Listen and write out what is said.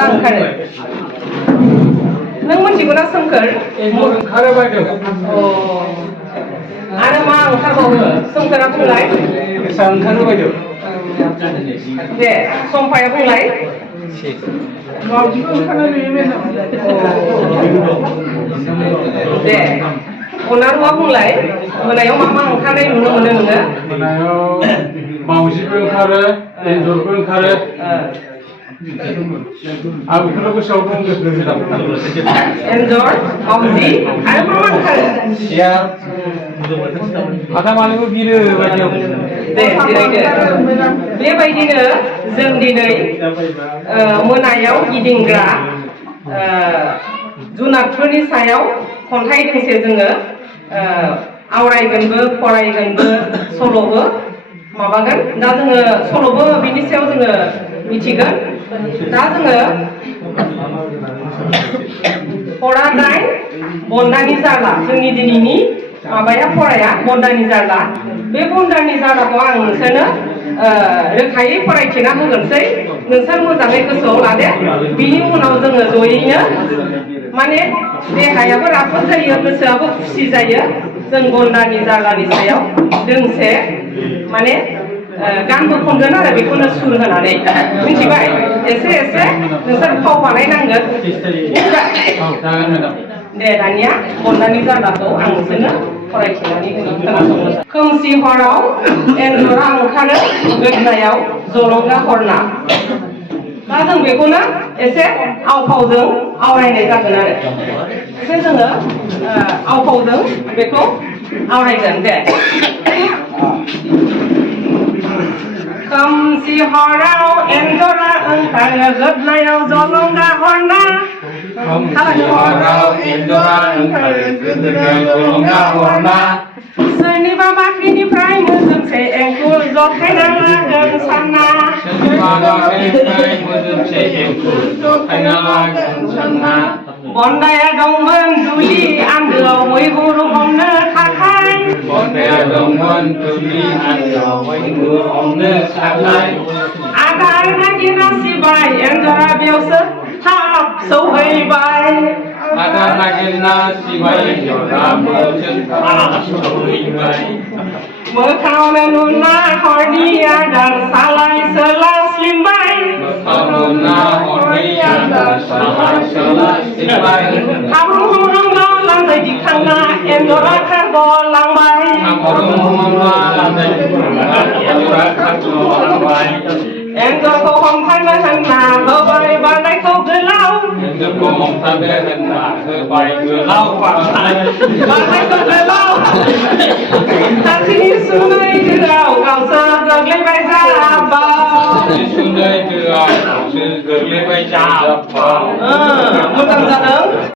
दा ओंखारो नों मोनथिगौ ना सोमखोर ओंखारो बायदों आरो मा ओंखारबावो सोमखोरा बुंलाय एसा ओंखारो बायदों दे सम्फाया बुंलाय मावजिखौ ओंखारनाय नुयो मेदाम दे अनारुआ बुंलाय मोनायाव मा ओंखारनाय नुनो मोनो नोङो मोनायाव मावजिबो ओंखारो एन्जरबो ओंखारो आं बेखौनो गोसोआव दं एन्जर मावजि आरो मा ओंखारो आदामानोबो बिरो बायदियाव दे बेबायदिनो जों दिनै मोनायाव गिदिंग्रा जुनारफोरनि सायाव खन्थाइ दोंसे जोङो आवरायगोनबो फरायगोनबो सल'बो माबागोन दा जोङो सल'बो बिनि सायाव जोङो मिथिगोन दा जोङो फरा 9 बन्दानि जारला जोंनि दिनैनि माबाया फराया बन्दानि जारला बे बन्दानि जारलाखौ आं नोंसोरनो रोखायै फरायथिना होगोनसै नोंसोर मोजाङै गोसोआव लादो बिनि उनाव जोङो जयैनो माने देहायाबो राफोद जायो गोसोआबो खुसि जायो जों बन्दानि जारलानि सायाव दोंसे माने गानबो खनगोन आरो बेखौनो सुर होनानै मिथिबाय एसे नोंसोर फाव बानायनांगोन दे दानिया बन्दानि जारलाखौ आं नोंसोरनो फरायथिनानै खोनासंनो खोमसि हराव एन्जरा ओंखारो गोदनायाव जलंगा हरना दा जों बेखौनो एसे आवफावजों आवरायनाय जागोन आरो एसे जोङो आवफावजों बेखौ आवरायगोन दे खोमसि हराव एन्जरा ओंखारो गोदनायाव जलंगा हरना सोरनिबा बाख्रिनिफ्राय मोजोमसे एंखुर जखायना लागोन सानना बन्दाया दंमोन दुलि आन्दोआव मैहुर हमनो थाखाय आदार नागिरना सिबाय एन्जरा बेयावसो थाब सौहैबाय मोखाङावनो नुना हरनि आदार सालाय सोला स्लिमबाय हाब्रु लांजाय दिखांना एन्जरा खारग'लांबाय एन्जरखौ हमथानो होनना होबाय बानायखौ गोलाव सानसेनि सुनै दोआव गावसो गोग्लैबाय जाब्बा मोजां जादों